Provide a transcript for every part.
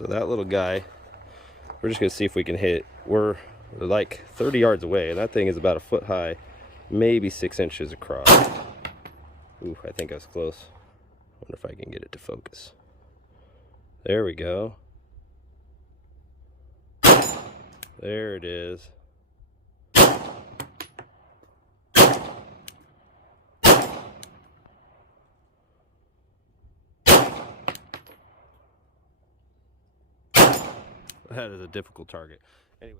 So that little guy, we're just gonna see if we can hit. We're like 30 yards away, and that thing is about a foot high, maybe 6 inches across. Ooh, I think I was close. Wonder if I can get it to focus. There we go. There it is. That is a difficult target. Anyway.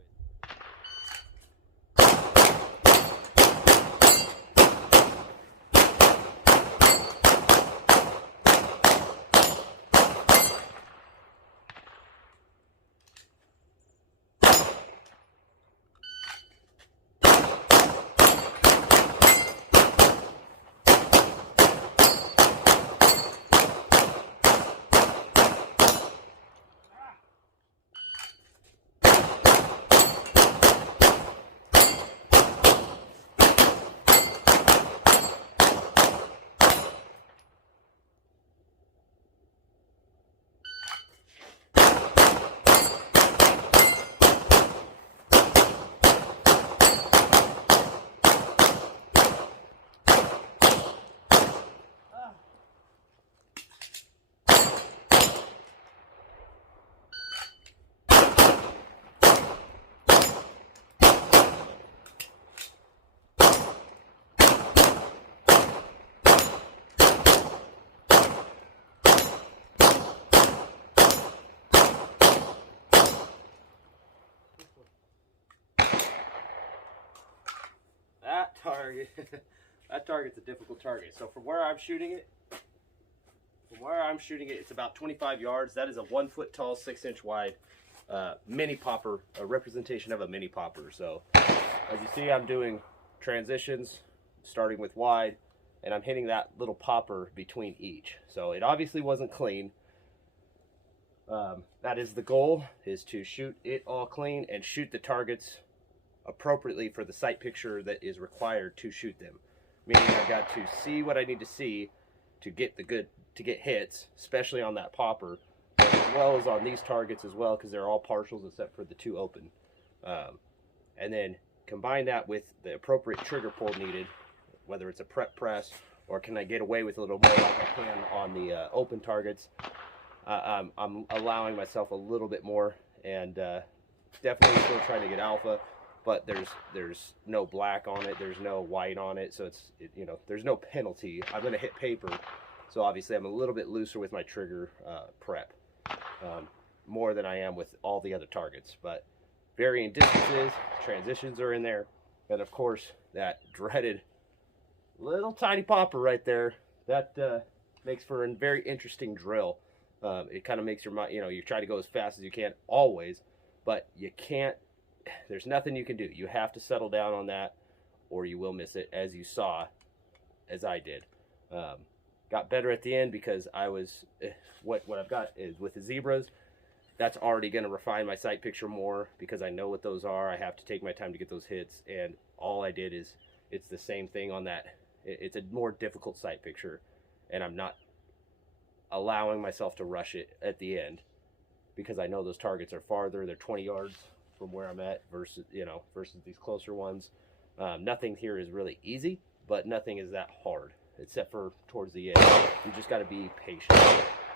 That target's a difficult target. So from where I'm shooting it, it's about 25 yards. That is a 1 foot tall, 6 inch wide mini popper, a representation of a mini popper. So as you see, I'm doing transitions, starting with wide, and I'm hitting that little popper between each. So it obviously wasn't clean. That is the goal, is to shoot it all clean and shoot the targets appropriately for the sight picture that is required to shoot them. Meaning I've got to see what I need to see to get hits, especially on that popper, as well as on these targets as well, because they're all partials except for the two open. And then combine that with the appropriate trigger pull needed, whether it's a prep press or can I get away with a little more like I can on the open targets. I'm allowing myself a little bit more, and definitely still trying to get alpha. But there's no black on it, there's no white on it, so you know, there's no penalty. I'm going to hit paper, so obviously I'm a little bit looser with my trigger prep, more than I am with all the other targets. But varying distances, transitions are in there, and of course that dreaded little tiny popper right there, that makes for a very interesting drill. It kind of makes your mind, you know, you try to go as fast as you can always, but you can't. There's nothing you can do. You have to settle down on that or you will miss it, as you saw, as I did. Got better at the end because I was, what I've got is with the zebras, that's already going to refine my sight picture more because I know what those are. I have to take my time to get those hits, and all I did is, it's the same thing on that. It's a more difficult sight picture, and I'm not allowing myself to rush it at the end because I know those targets are farther. They're 20 yards from where I'm at versus these closer ones. Nothing here is really easy, but nothing is that hard except for towards the end. You just got to be patient.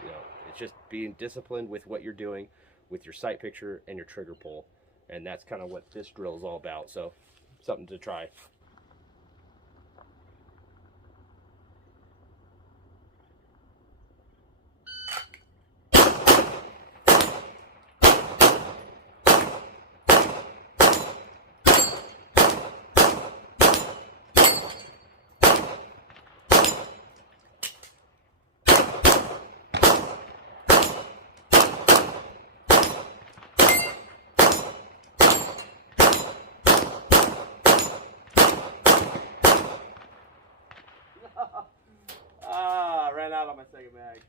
You know, it's just being disciplined with what you're doing with your sight picture and your trigger pull, and that's kind of what this drill is all about. So something to try. Ran out on my second mag.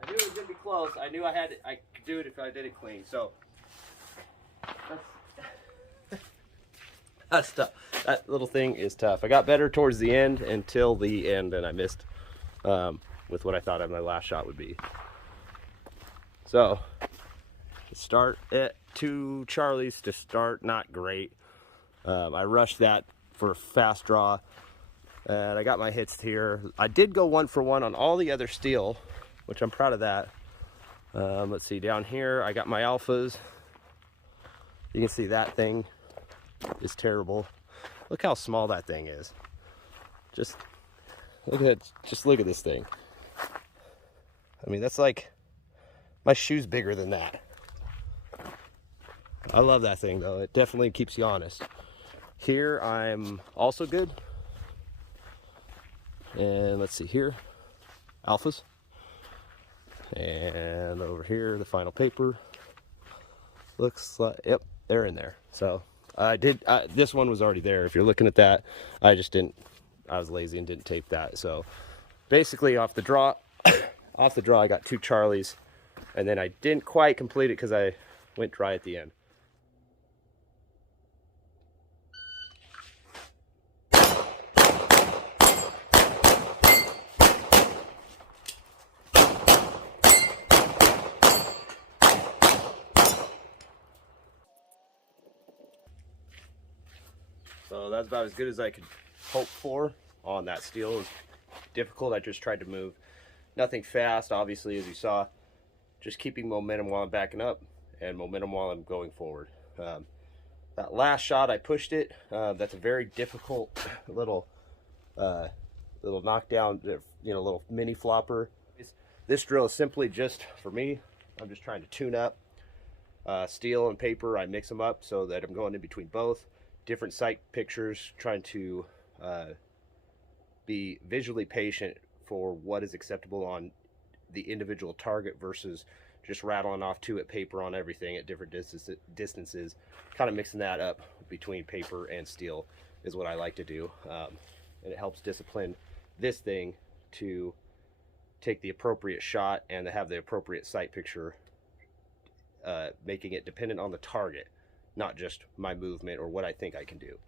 I knew it was gonna be close. I knew I could do it if I did it clean. So that's tough. That little thing is tough. I got better towards the end until the end, and I missed with what I thought my last shot would be. So Start at 2 Charlies to start, not great. I rushed that for a fast draw, and I got my hits here. I did go 1 for 1 on all the other steel, which I'm proud of that. Let's see, down here I got my alphas. You can see that thing is terrible. Look how small that thing is. Just look at this thing. I mean, that's like, my shoe's bigger than that. I love that thing though. It definitely keeps you honest. Here I'm also good. And let's see here, alphas. And over here, the final paper. Looks like, yep, they're in there. So I did, this one was already there. If you're looking at that, I just didn't, I was lazy and didn't tape that. So basically off the draw, I got 2 Charlies, and then I didn't quite complete it because I went dry at the end. So that's about as good as I could hope for on that steel. It was difficult. I just tried to move. Nothing fast, obviously, as you saw. Just keeping momentum while I'm backing up and momentum while I'm going forward. That last shot, I pushed it. That's a very difficult little knockdown, little mini flopper. This drill is simply just, for me, I'm just trying to tune up. Steel and paper, I mix them up so that I'm going in between both. Different sight pictures, trying to be visually patient for what is acceptable on the individual target versus just rattling off 2 at paper on everything at different distances. Kind of mixing that up between paper and steel is what I like to do. And it helps discipline this thing to take the appropriate shot and to have the appropriate sight picture, making it dependent on the target, not just my movement or what I think I can do.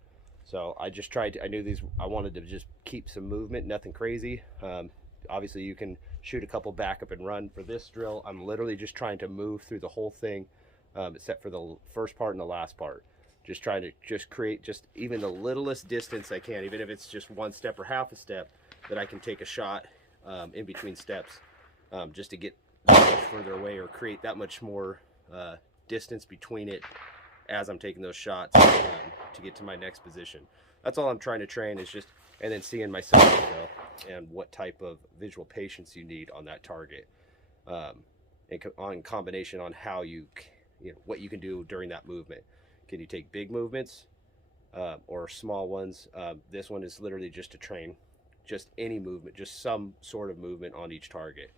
So I just tried to, I wanted to just keep some movement, nothing crazy. Obviously you can shoot a couple back up and run. For this drill, I'm literally just trying to move through the whole thing, except for the first part and the last part. Just trying to create just even the littlest distance I can, even if it's just 1 step or half a step, that I can take a shot in between steps, just to get that much further away or create that much more distance between it as I'm taking those shots to get to my next position. That's all I'm trying to train, is just, and then seeing myself and what type of visual patience you need on that target, and on combination on how what you can do during that movement. Can you take big movements or small ones? This one is literally just to train just any movement, just some sort of movement on each target,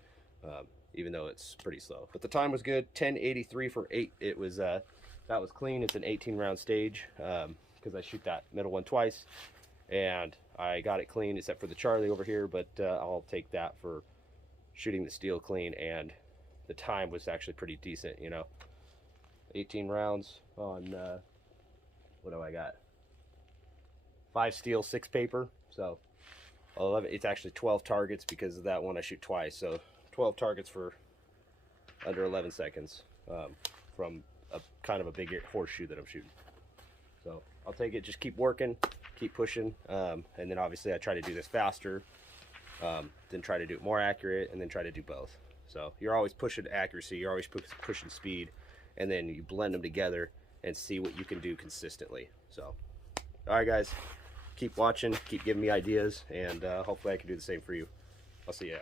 even though it's pretty slow. But the time was good, 10:83 for 8. It was that was clean. It's an 18-round stage because I shoot that middle one twice, and I got it clean except for the Charlie over here, but I'll take that for shooting the steel clean, and the time was actually pretty decent, 18 rounds on, what do I got? 5 steel, 6 paper, so 11, it's actually 12 targets because of that one I shoot twice, so 12 targets for under 11 seconds from a kind of a big horseshoe that I'm shooting. So I'll take it, just keep working, keep pushing, and then obviously I try to do this faster, then try to do it more accurate, and then try to do both. So you're always pushing accuracy, you're always pushing speed, and then you blend them together and see what you can do consistently. So, all right guys, keep watching, keep giving me ideas, and hopefully I can do the same for you. I'll see you.